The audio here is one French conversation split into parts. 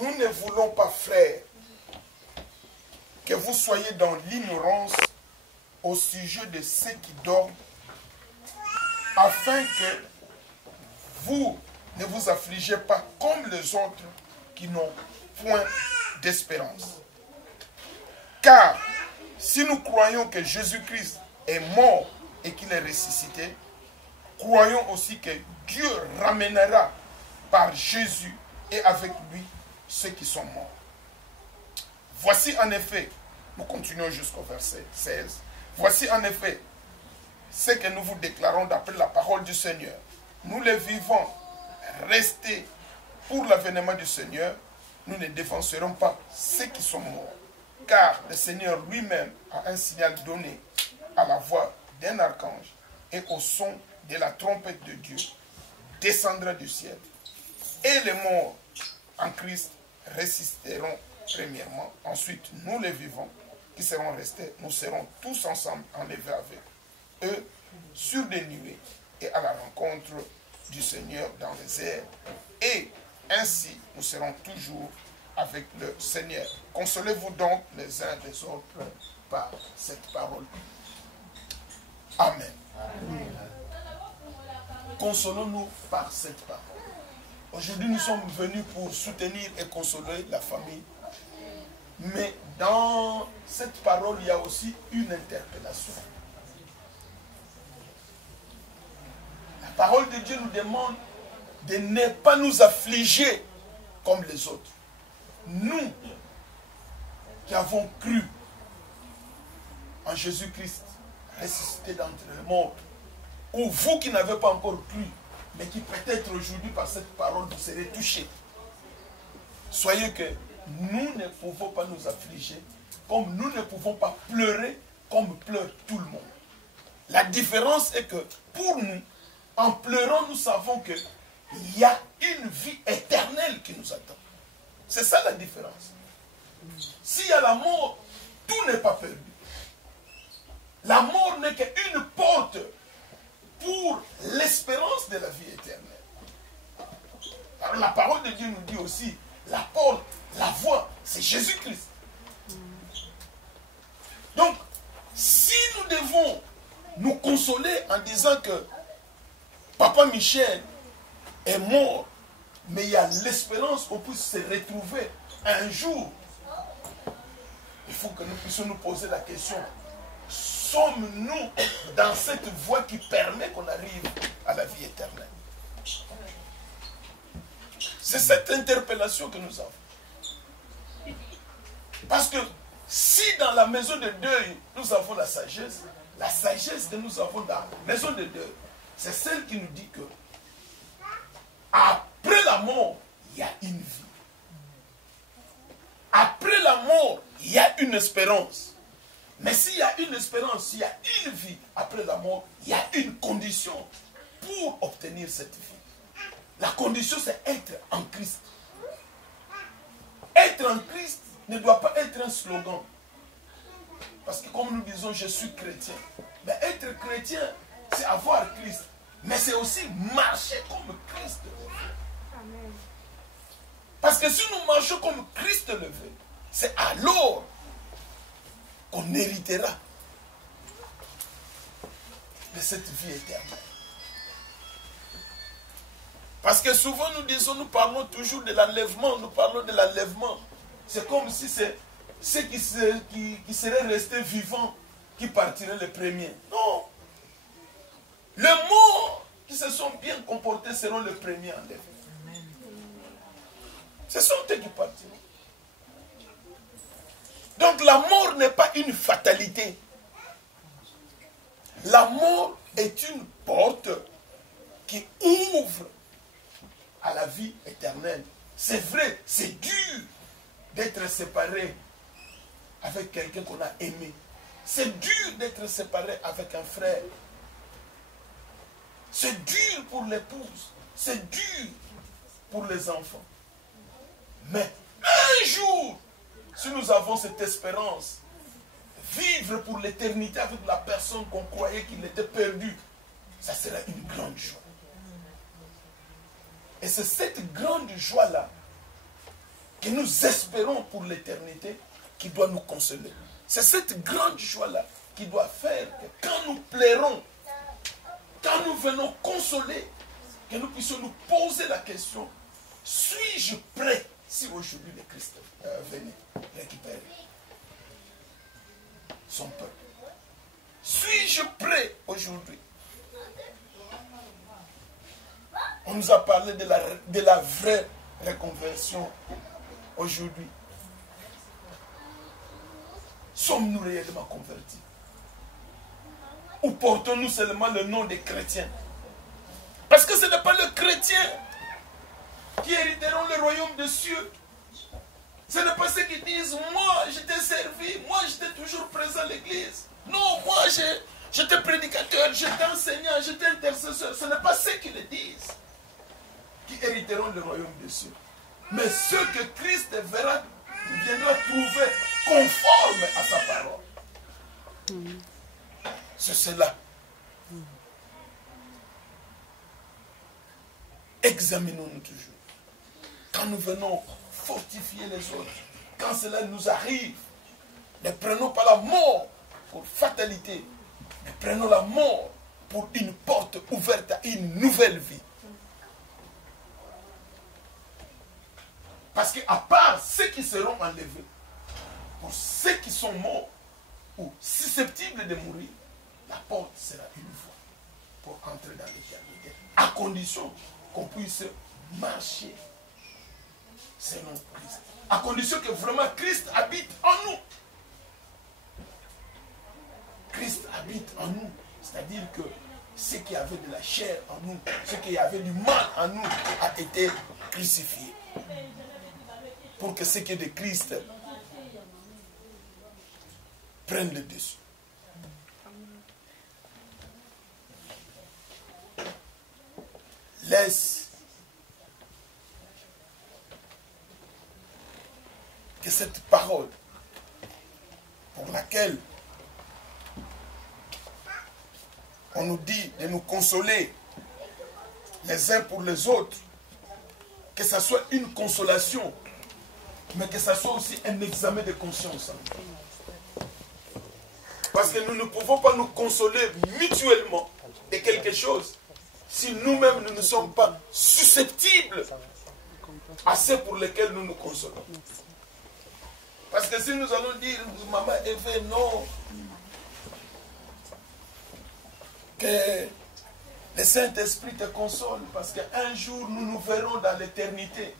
Nous ne voulons pas, frères, que vous soyez dans l'ignorance au sujet de ceux qui dorment, afin que vous ne vous affligez pas comme les autres qui n'ont point d'espérance. Car si nous croyons que Jésus-Christ est mort et qu'il est ressuscité, croyons aussi que Dieu ramènera par Jésus et avec lui ceux qui sont morts. Voici en effet, nous continuons jusqu'au verset 16, voici en effet ce que nous vous déclarons d'après la parole du Seigneur. Nous les vivants, restés pour l'avènement du Seigneur, nous ne défoncerons pas ceux qui sont morts. Car le Seigneur lui-même a un signal donné à la voix d'un archange et au son de la trompette de Dieu descendra du ciel. Et les morts en Christ ressusciteront premièrement. Ensuite, nous les vivants qui serons restés, nous serons tous ensemble enlevés avec eux sur des nuées et à la rencontre du Seigneur dans les airs. Et ainsi, nous serons toujours avec le Seigneur. Consolez-vous donc les uns des autres par cette parole. Amen. Amen. Consolons-nous par cette parole. Aujourd'hui, nous sommes venus pour soutenir et consoler la famille. Mais dans cette parole, il y a aussi une interpellation. La parole de Dieu nous demande de ne pas nous affliger comme les autres. Nous qui avons cru en Jésus-Christ ressuscité d'entre les morts, ou vous qui n'avez pas encore cru, mais qui peut-être aujourd'hui par cette parole vous serez touchés. Soyez que nous ne pouvons pas nous affliger, comme nous ne pouvons pas pleurer comme pleure tout le monde. La différence est que pour nous, en pleurant, nous savons qu'il y a une vie éternelle qui nous attend. C'est ça la différence. S'il y a la mort, tout n'est pas perdu. La mort n'est qu'une porte pour l'espérance de la vie éternelle. Alors la parole de Dieu nous dit aussi, la porte, la voie, c'est Jésus-Christ. Donc, si nous devons nous consoler en disant que Papa Michel est mort, mais il y a l'espérance qu'on puisse se retrouver un jour, il faut que nous puissions nous poser la question, sommes-nous dans cette voie qui permet qu'on arrive à la vie éternelle? C'est cette interpellation que nous avons. Parce que si dans la maison de deuil, nous avons la sagesse que nous avons dans la maison de deuil, c'est celle qui nous dit que après la mort, il y a une vie. Après la mort, il y a une espérance. Mais s'il y a une espérance, s'il y a une vie après la mort, il y a une condition pour obtenir cette vie. La condition, c'est être en Christ. Être en Christ ne doit pas être un slogan. Parce que comme nous disons, je suis chrétien. Mais être chrétien, c'est avoir Christ. Mais c'est aussi marcher comme Christ le fait. Amen. Parce que si nous marchons comme Christ le fait, c'est alors qu'on héritera de cette vie éternelle. Parce que souvent nous parlons toujours de l'enlèvement, nous parlons de l'enlèvement. C'est comme si c'est ceux qui seraient restés vivants qui partiraient les premiers. Non. Les morts qui se sont bien comportés seront les premiers enlèvés. Ce sont eux qui partiront. Donc la mort n'est pas une fatalité. La mort est une porte qui ouvre à la vie éternelle. C'est vrai, c'est dur d'être séparé avec quelqu'un qu'on a aimé. C'est dur d'être séparé avec un frère. C'est dur pour l'épouse. C'est dur pour les enfants. Mais un jour, si nous avons cette espérance, vivre pour l'éternité avec la personne qu'on croyait qu'il était perdu, ça sera une grande joie. Et c'est cette grande joie-là que nous espérons pour l'éternité qui doit nous consoler. C'est cette grande joie-là qui doit faire que quand nous pleurons, quand nous venons consoler, que nous puissions nous poser la question, suis-je prêt si aujourd'hui le Christ venait récupérer son peuple? Suis-je prêt aujourd'hui? On nous a parlé de la vraie reconversion aujourd'hui. Sommes-nous réellement convertis? Ou portons-nous seulement le nom des chrétiens? Parce que ce n'est pas les chrétiens qui hériteront le royaume des cieux. Ce n'est pas ceux qui disent, moi je t'ai servi, moi j'étais toujours présent à l'église. Non, moi j'étais prédicateur, j'étais enseignant, j'étais intercesseur. Ce n'est pas ceux qui le disent qui hériteront le royaume des cieux. Mais ceux que Christ viendra trouver conformes à sa parole. C'est cela. Examinons-nous toujours. Quand nous venons fortifier les autres, quand cela nous arrive, ne prenons pas la mort pour fatalité, mais prenons la mort pour une porte ouverte à une nouvelle vie. Parce qu'à part ceux qui seront enlevés, pour ceux qui sont morts ou susceptibles de mourir, la porte sera une voie pour entrer dans l'éternité, à condition qu'on puisse marcher selon Christ. À condition que vraiment Christ habite en nous. Christ habite en nous. C'est-à-dire que ce qui avait de la chair en nous, ce qui avait du mal en nous, a été crucifié. Pour que ce qui est de Christ prenne le dessus. Laisse que cette parole pour laquelle on nous dit de nous consoler les uns pour les autres, que ce soit une consolation, mais que ce soit aussi un examen de conscience. Parce que nous ne pouvons pas nous consoler mutuellement de quelque chose si nous-mêmes nous ne sommes pas susceptibles à ceux pour lesquels nous nous consolons. Parce que si nous allons dire, maman Eve, non, que le Saint-Esprit te console, parce qu'un jour nous nous verrons dans l'éternité.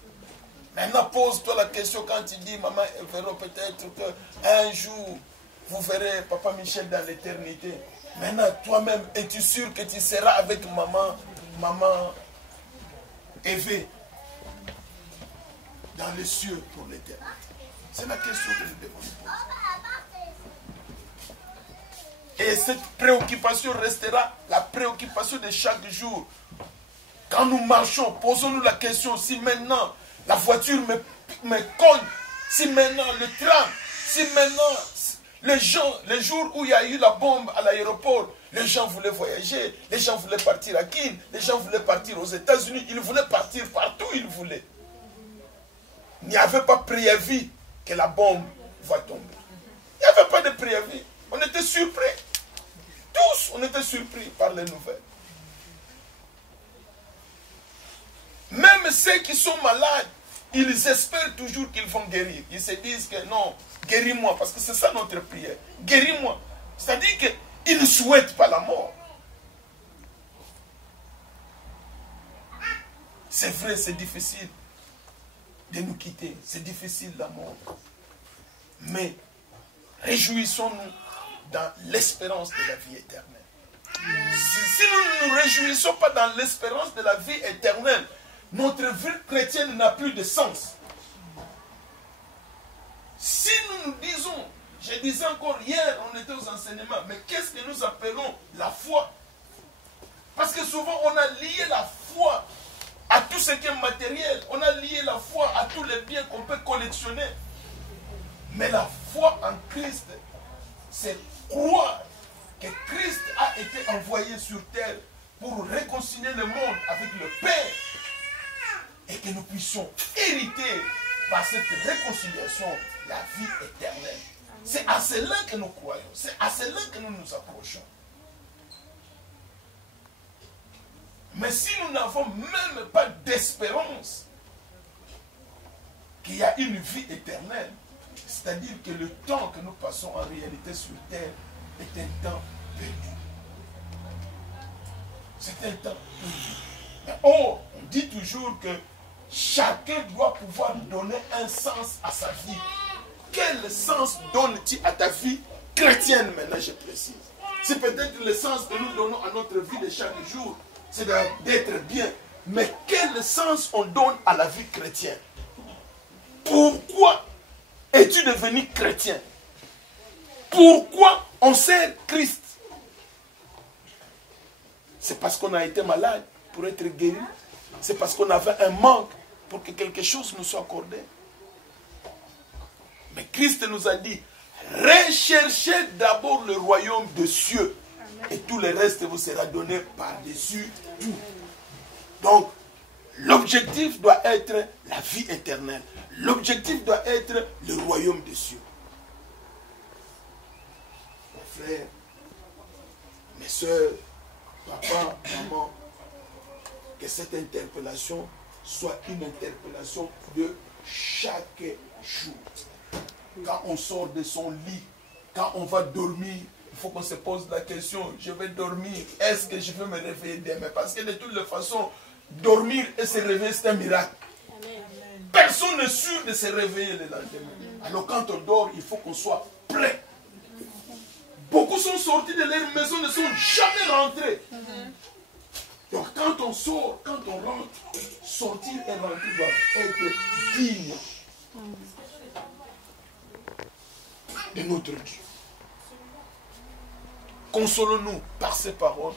Maintenant, pose-toi la question quand tu dis, maman Eve, peut-être qu'un jour vous verrez Papa Michel dans l'éternité. Maintenant, toi-même, es-tu sûr que tu seras avec maman Eve dans les cieux pour l'éternité? C'est la question que nous devons nous poser. Et cette préoccupation restera la préoccupation de chaque jour. Quand nous marchons, posons-nous la question, si maintenant la voiture me cogne, si maintenant le tram, si maintenant les jours où il y a eu la bombe à l'aéroport, les gens voulaient voyager, les gens voulaient partir à Kin, les gens voulaient partir aux États-Unis, ils voulaient partir partout où ils voulaient. Il n'y avait pas préavis que la bombe va tomber. Il n'y avait pas de préavis. On était surpris. Tous, on était surpris par les nouvelles. Même ceux qui sont malades, ils espèrent toujours qu'ils vont guérir. Ils se disent que non, guéris-moi, parce que c'est ça notre prière. Guéris-moi. C'est-à-dire qu'ils ne souhaitent pas la mort. C'est vrai, c'est difficile de nous quitter. C'est difficile la mort. Mais réjouissons-nous dans l'espérance de la vie éternelle. Si nous ne nous réjouissons pas dans l'espérance de la vie éternelle, notre vie chrétienne n'a plus de sens. Si nous nous disons, je disais encore hier, on était aux enseignements, mais qu'est-ce que nous appelons la foi? Parce que souvent on a lié la foi à tout ce qui est matériel, on a lié la foi à tous les biens qu'on peut collectionner. Mais la foi en Christ, c'est croire que Christ a été envoyé sur terre pour réconcilier le monde avec le Père et que nous puissions hériter par cette réconciliation, la vie éternelle. C'est à cela que nous croyons. C'est à cela que nous nous approchons. Mais si nous n'avons même pas d'espérance qu'il y a une vie éternelle, c'est-à-dire que le temps que nous passons en réalité sur terre est un temps perdu. C'est un temps perdu. Mais oh, on dit toujours que chacun doit pouvoir donner un sens à sa vie. Quel sens donnes-tu à ta vie chrétienne maintenant, je précise? C'est peut-être le sens que nous donnons à notre vie de chaque jour, c'est d'être bien. Mais quel sens on donne à la vie chrétienne? Pourquoi es-tu devenu chrétien? Pourquoi on sert Christ? C'est parce qu'on a été malade pour être guéri. C'est parce qu'on avait un manque pour que quelque chose nous soit accordé. Mais Christ nous a dit, recherchez d'abord le royaume des cieux. Et tout le reste vous sera donné par-dessus tout. Donc, l'objectif doit être la vie éternelle. L'objectif doit être le royaume des cieux. Mes frères, mes soeurs, papa, maman, que cette interpellation soit une interpellation de chaque jour. Quand on sort de son lit, quand on va dormir, il faut qu'on se pose la question, je vais dormir, est-ce que je vais me réveiller demain? Parce que de toutes les façons, dormir et se réveiller, c'est un miracle. Personne n'est sûr de se réveiller le lendemain. Alors quand on dort, il faut qu'on soit prêt. Beaucoup sont sortis de leur maison, ne sont jamais rentrés. Donc quand on sort, quand on rentre, sortir et rentrer doivent être dignes de notre Dieu. Consolons-nous par ces paroles,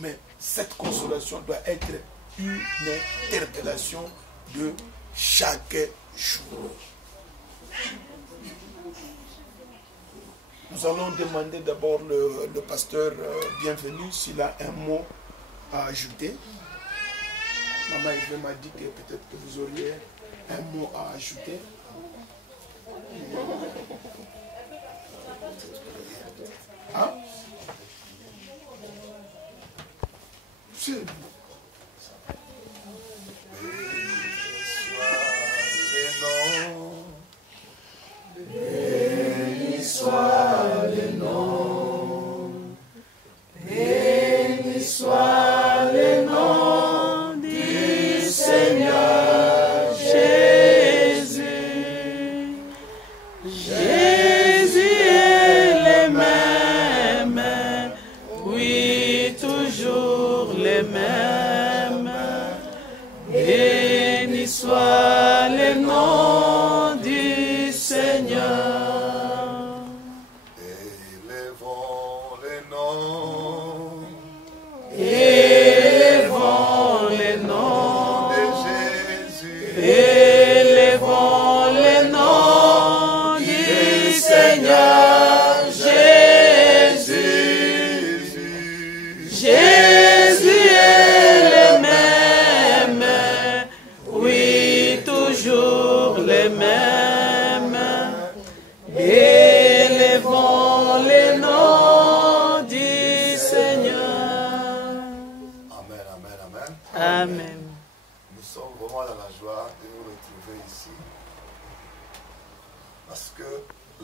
mais cette consolation doit être une interpellation de chaque jour. Nous allons demander d'abord le pasteur bienvenu s'il a un mot à ajouter. Maman Yves m'a dit que peut-être que vous auriez un mot à ajouter. Hein? C'est bon. Béni soit le nom, béni soit le nom du Seigneur Jésus. Jésus est le même, oui, toujours le même. Béni soit le nom du Seigneur. Élevons le nom. Élevons le nom de Jésus. Élevons le nom du Seigneur Jésus. Jésus est le même, oui, toujours le même. Élevons le nom du Seigneur. Amen, amen, amen. Amen. Nous sommes vraiment dans la joie de nous retrouver ici. Parce que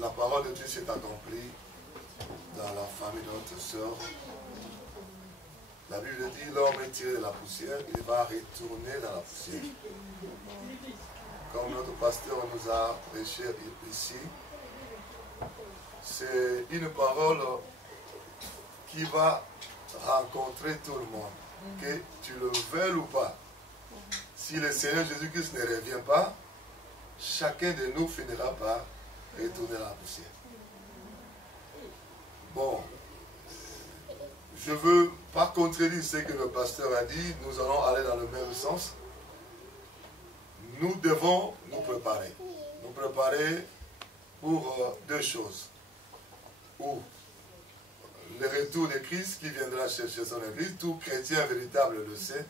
la parole de Dieu s'est accomplie dans la famille de notre sœur. La Bible dit, l'homme est tiré de la poussière, il va retourner dans la poussière. Comme notre pasteur nous a prêché ici, c'est une parole qui va rencontrer tout le monde, que tu le veuilles ou pas. Si le Seigneur Jésus-Christ ne revient pas, chacun de nous finira par retourner dans la poussière. Bon, je ne veux pas contredire ce que le pasteur a dit, nous allons aller dans le même sens. Nous devons nous préparer. Nous préparer pour deux choses. Ou le retour de Christ qui viendra chercher son église, tout chrétien véritable le sait,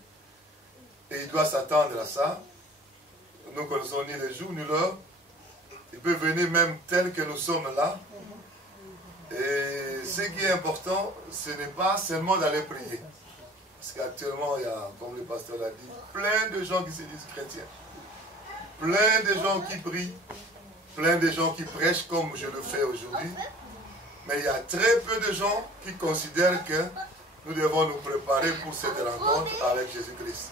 et il doit s'attendre à ça. nous ne connaissons ni les jours ni l'heure. Il peut venir même tel que nous sommes là. Et ce qui est important, ce n'est pas seulement d'aller prier. Parce qu'actuellement, il y a, comme le pasteur l'a dit, plein de gens qui se disent chrétiens. Plein de gens qui prient. Plein de gens qui prêchent comme je le fais aujourd'hui. Mais il y a très peu de gens qui considèrent que nous devons nous préparer pour cette rencontre avec Jésus-Christ.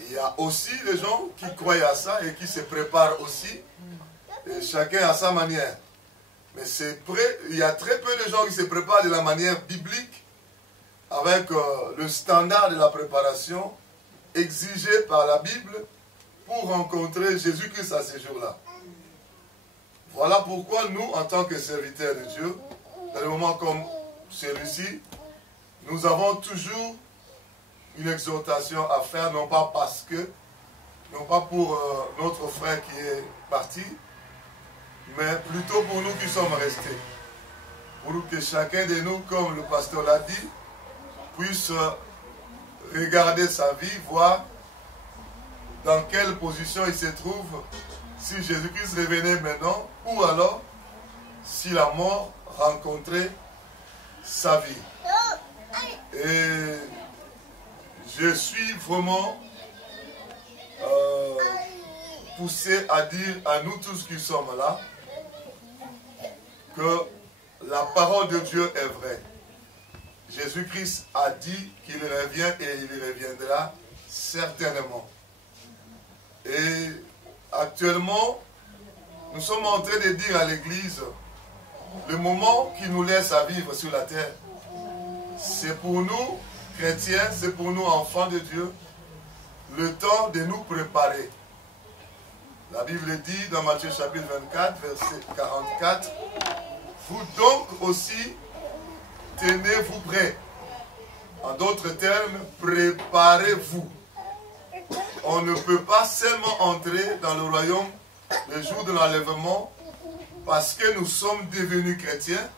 Il y a aussi des gens qui croient à ça et qui se préparent aussi. Et chacun à sa manière. Mais il y a très peu de gens qui se préparent de la manière biblique avec le standard de la préparation exigé par la Bible pour rencontrer Jésus-Christ à ce jour-là. Voilà pourquoi nous, en tant que serviteurs de Dieu, dans des moments comme celui-ci, nous avons toujours une exhortation à faire, non pas pour notre frère qui est parti, mais plutôt pour nous qui sommes restés. Pour que chacun de nous, comme le pasteur l'a dit, puisse regarder sa vie, voir dans quelle position il se trouve, si Jésus-Christ revenait maintenant, ou alors si la mort rencontrait sa vie. Et je suis vraiment poussé à dire à nous tous qui sommes là, que la parole de Dieu est vraie. Jésus-Christ a dit qu'il revient et il reviendra certainement. Et actuellement, nous sommes en train de dire à l'Église, le moment qui nous laisse à vivre sur la terre, c'est pour nous, chrétiens, c'est pour nous, enfants de Dieu, le temps de nous préparer. La Bible dit dans Matthieu chapitre 24, verset 44, « Vous donc aussi, tenez-vous prêts. » En d'autres termes, préparez-vous. On ne peut pas seulement entrer dans le royaume le jour de l'enlèvement parce que nous sommes devenus chrétiens.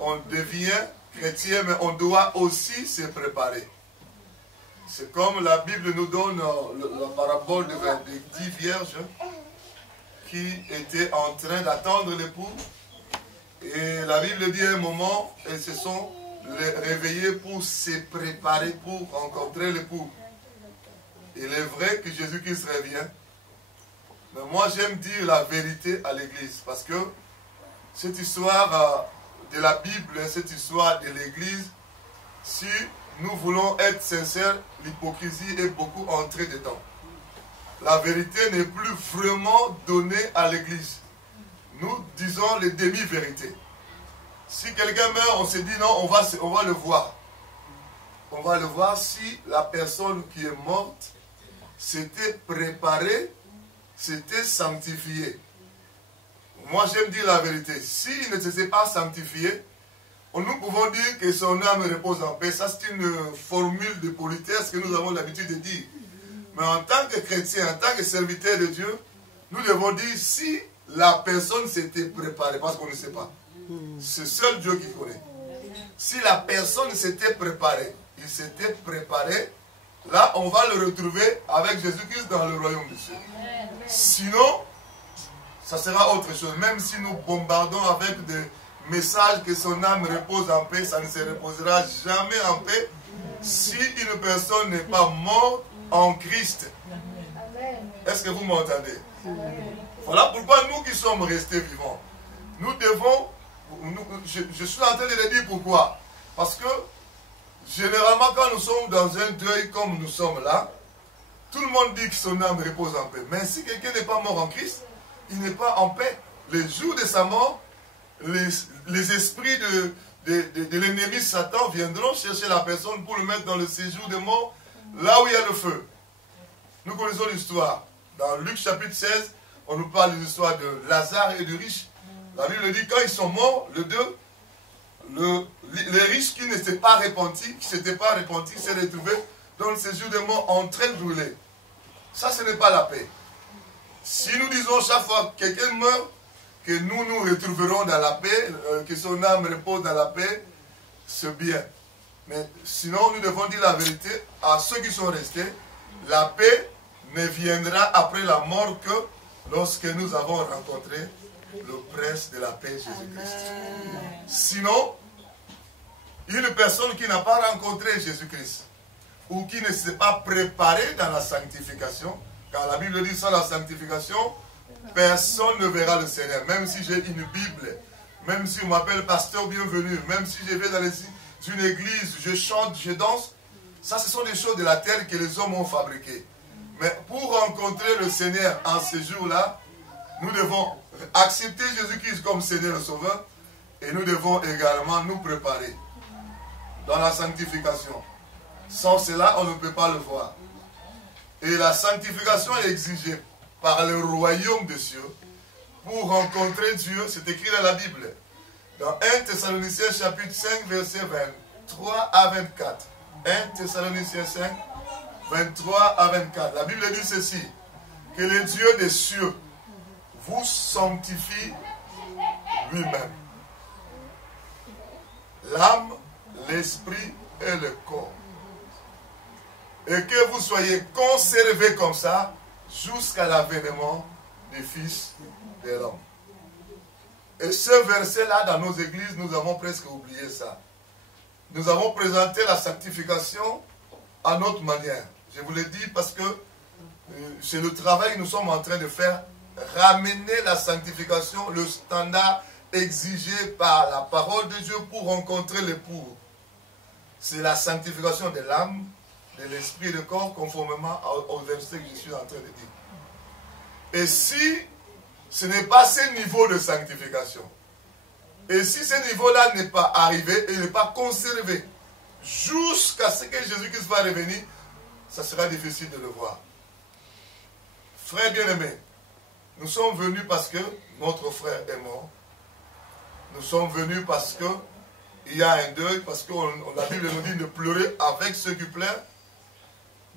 On devient chrétien, mais on doit aussi se préparer. C'est comme la Bible nous donne la parabole des 10 vierges qui étaient en train d'attendre l'époux. Et la Bible dit à un moment, elles se sont réveillées pour se préparer, pour rencontrer l'époux. Il est vrai que Jésus-Christ revient. Mais moi, j'aime dire la vérité à l'Église. Parce que cette histoire de la Bible, cette histoire de l'Église, si nous voulons être sincères, l'hypocrisie est beaucoup entrée dedans. La vérité n'est plus vraiment donnée à l'Église. Nous disons les demi-vérités. Si quelqu'un meurt, on se dit non, on va le voir. On va le voir si la personne qui est morte s'était préparée, s'était sanctifiée. Moi, j'aime dire la vérité. S'il ne s'était pas sanctifié, nous pouvons dire que son âme repose en paix. Ça, c'est une formule de politesse que nous avons l'habitude de dire. Mais en tant que chrétien, en tant que serviteur de Dieu, nous devons dire si la personne s'était préparée, parce qu'on ne sait pas. C'est seul Dieu qui connaît. Si la personne s'était préparée, il s'était préparé, là, on va le retrouver avec Jésus-Christ dans le royaume des cieux. Sinon, ça sera autre chose. Même si nous bombardons avec des messages que son âme repose en paix, ça ne se reposera jamais en paix si une personne n'est pas morte en Christ. Est-ce que vous m'entendez? Voilà pourquoi nous qui sommes restés vivants, nous devons, je suis en train de le dire pourquoi. Parce que généralement quand nous sommes dans un deuil comme nous sommes là, tout le monde dit que son âme repose en paix. Mais si quelqu'un n'est pas mort en Christ, il n'est pas en paix. Le jour de sa mort, les esprits de l'ennemi Satan viendront chercher la personne pour le mettre dans le séjour de mort, là où il y a le feu. Nous connaissons l'histoire. Dans Luc chapitre 16, on nous parle de l'histoire de Lazare et du riche. La Bible dit quand ils sont morts, les deux, les riches qui ne s'étaient pas repentis, s'est retrouvé dans le séjour de mort en train de brûler. Ça, ce n'est pas la paix. Si nous disons chaque fois que quelqu'un meurt, que nous nous retrouverons dans la paix, que son âme repose dans la paix, c'est bien. Mais sinon, nous devons dire la vérité à ceux qui sont restés. La paix ne viendra après la mort que lorsque nous avons rencontré le prince de la paix, Jésus-Christ. Sinon, une personne qui n'a pas rencontré Jésus-Christ ou qui ne s'est pas préparée dans la sanctification, car la Bible dit sans la sanctification, personne ne verra le Seigneur. Même si j'ai une Bible, même si on m'appelle pasteur bienvenu, même si je vais dans une église, je chante, je danse, ça ce sont des choses de la terre que les hommes ont fabriquées. Mais pour rencontrer le Seigneur en ce jour-là, nous devons accepter Jésus-Christ comme Seigneur et Sauveur et nous devons également nous préparer dans la sanctification. Sans cela, on ne peut pas le voir. Et la sanctification est exigée par le royaume des cieux. Pour rencontrer Dieu, c'est écrit dans la Bible. Dans 1 Thessaloniciens chapitre 5, verset 23 à 24. 1 Thessaloniciens 5, 23 à 24. La Bible dit ceci. Que le Dieu des cieux vous sanctifie lui-même. L'âme, l'esprit et le corps. Et que vous soyez conservés comme ça jusqu'à l'avènement du Fils de l'homme. Et ce verset-là, dans nos églises, nous avons presque oublié ça. Nous avons présenté la sanctification à notre manière. Je vous l'ai dit parce que c'est le travail que nous sommes en train de faire, ramener la sanctification, le standard exigé par la parole de Dieu pour rencontrer l'époux. C'est la sanctification de l'âme, de l'esprit et du corps, conformément au verset que je suis en train de dire. Et si ce n'est pas ce niveau de sanctification, et si ce niveau-là n'est pas arrivé et n'est pas conservé jusqu'à ce que Jésus-Christ va revenir, ça sera difficile de le voir. Frères bien-aimés, nous sommes venus parce que notre frère est mort. Nous sommes venus parce que il y a un deuil, parce que la Bible nous dit de pleurer avec ceux qui pleurent.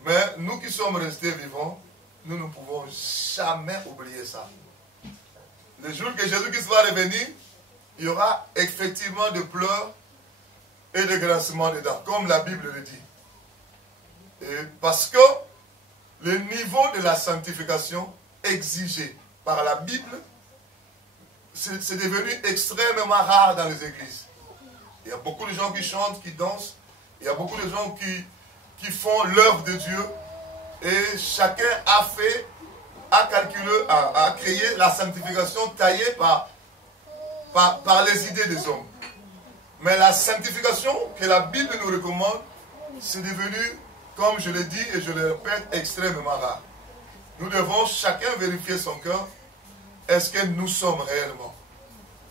Mais nous qui sommes restés vivants, nous ne pouvons jamais oublier ça. Le jour que Jésus-Christ va revenir, il y aura effectivement de pleurs et de grincements des dents, comme la Bible le dit. Et parce que le niveau de la sanctification exigé par la Bible, c'est devenu extrêmement rare dans les églises. Il y a beaucoup de gens qui chantent, qui dansent, il y a beaucoup de gens qui font l'œuvre de Dieu, et chacun a calculé, a créé la sanctification taillée par les idées des hommes. Mais la sanctification que la Bible nous recommande, c'est devenu, comme je l'ai dit et je le répète, extrêmement rare. Nous devons chacun vérifier son cœur. Est-ce que nous sommes réellement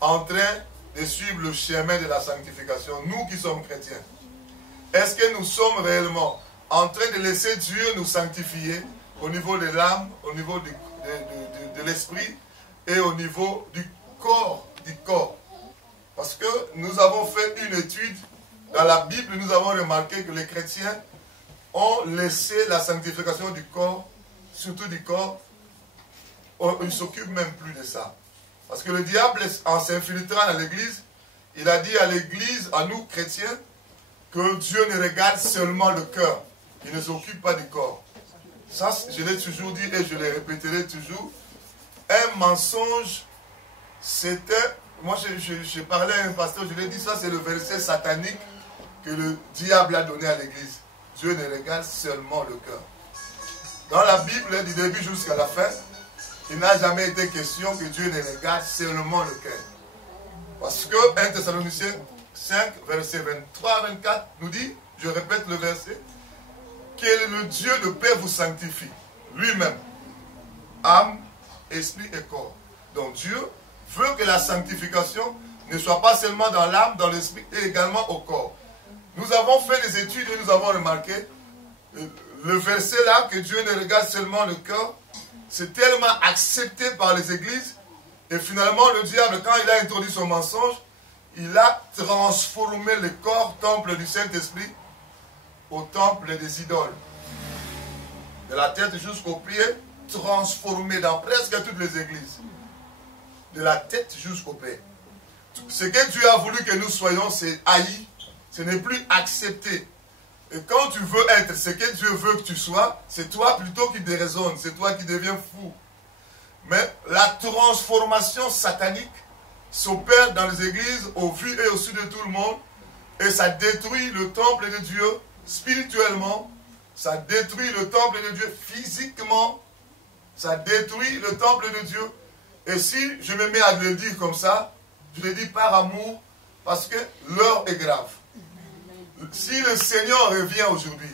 en train de suivre le chemin de la sanctification, nous qui sommes chrétiens? Est-ce que nous sommes réellement en train de laisser Dieu nous sanctifier au niveau de l'âme, au niveau de l'esprit et au niveau du corps, Parce que nous avons fait une étude dans la Bible, nous avons remarqué que les chrétiens ont laissé la sanctification du corps, surtout du corps, ils ne s'occupent même plus de ça. Parce que le diable, en s'infiltrant dans l'église, il a dit à l'église, à nous chrétiens, que Dieu ne regarde seulement le cœur. Il ne s'occupe pas du corps. Ça, je l'ai toujours dit et je le répéterai toujours. Un mensonge, c'était... Moi, je parlais à un pasteur, je lui ai dit, ça c'est le verset satanique que le diable a donné à l'église. Dieu ne regarde seulement le cœur. Dans la Bible, du début jusqu'à la fin, il n'a jamais été question que Dieu ne regarde seulement le cœur. Parce que 1 Thessaloniciens 5, verset 23-24 nous dit, je répète le verset, que le Dieu de paix vous sanctifie, lui-même, âme, esprit et corps. Donc Dieu veut que la sanctification ne soit pas seulement dans l'âme, dans l'esprit et également au corps. Nous avons fait des études et nous avons remarqué le verset là, que Dieu ne regarde seulement le cœur, c'est tellement accepté par les églises, et finalement le diable, quand il a introduit son mensonge, il a transformé le corps, temple du Saint-Esprit, au temple des idoles. De la tête jusqu'aux pieds, transformé dans presque toutes les églises. De la tête jusqu'aux pieds. Ce que Dieu a voulu que nous soyons, c'est haï, ce n'est plus accepté. Et quand tu veux être ce que Dieu veut que tu sois, c'est toi plutôt qui déraisonne, c'est toi qui deviens fou. Mais la transformation satanique s'opère dans les églises au vu et au su de tout le monde, et ça détruit le temple de Dieu spirituellement, ça détruit le temple de Dieu physiquement, ça détruit le temple de Dieu. Et si je me mets à le dire comme ça, je le dis par amour, parce que l'heure est grave. Si le Seigneur revient aujourd'hui,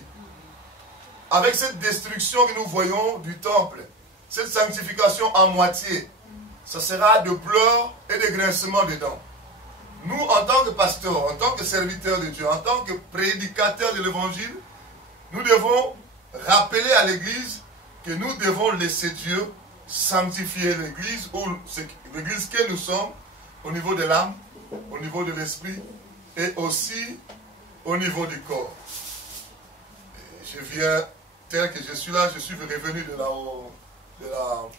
avec cette destruction que nous voyons du temple, cette sanctification à moitié, ça sera de pleurs et de grincements de dents. Nous, en tant que pasteurs, en tant que serviteurs de Dieu, en tant que prédicateurs de l'évangile, nous devons rappeler à l'église que nous devons laisser Dieu sanctifier l'église, ou l'église que nous sommes, au niveau de l'âme, au niveau de l'esprit, et aussi au niveau du corps. Je viens, tel que je suis là, je suis revenu comment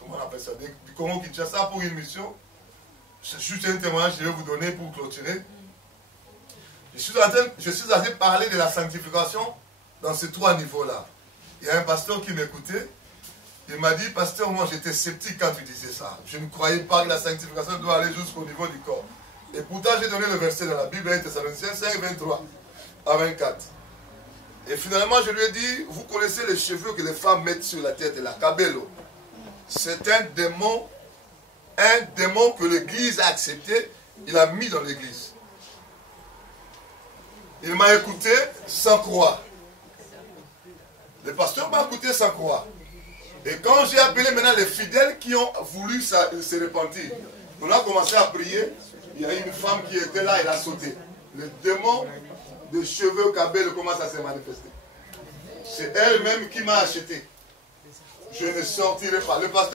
on appelle ça, du Congo-Kinshasa pour une mission. C'est juste un témoignage que je vais vous donner pour clôturer. Je suis en train de parler de la sanctification dans ces trois niveaux-là. Il y a un pasteur qui m'écoutait. Il m'a dit, pasteur, moi j'étais sceptique quand tu disais ça. Je ne croyais pas que la sanctification doit aller jusqu'au niveau du corps. Et pourtant, j'ai donné le verset dans la Bible, 1 Thessaloniciens 5, 23 à 24. Et finalement, je lui ai dit, vous connaissez les cheveux que les femmes mettent sur la tête, la cabello. C'est un démon que l'Église a accepté, il a mis dans l'Église. Il m'a écouté sans croire. Le pasteur m'a écouté sans croire. Et quand j'ai appelé maintenant les fidèles qui ont voulu se repentir, on a commencé à prier. Il y a une femme qui était là, elle a sauté. Le démon de cheveux cabello commence à se manifester. C'est elle-même qui m'a acheté. Je ne sortirai pas. Le pasteur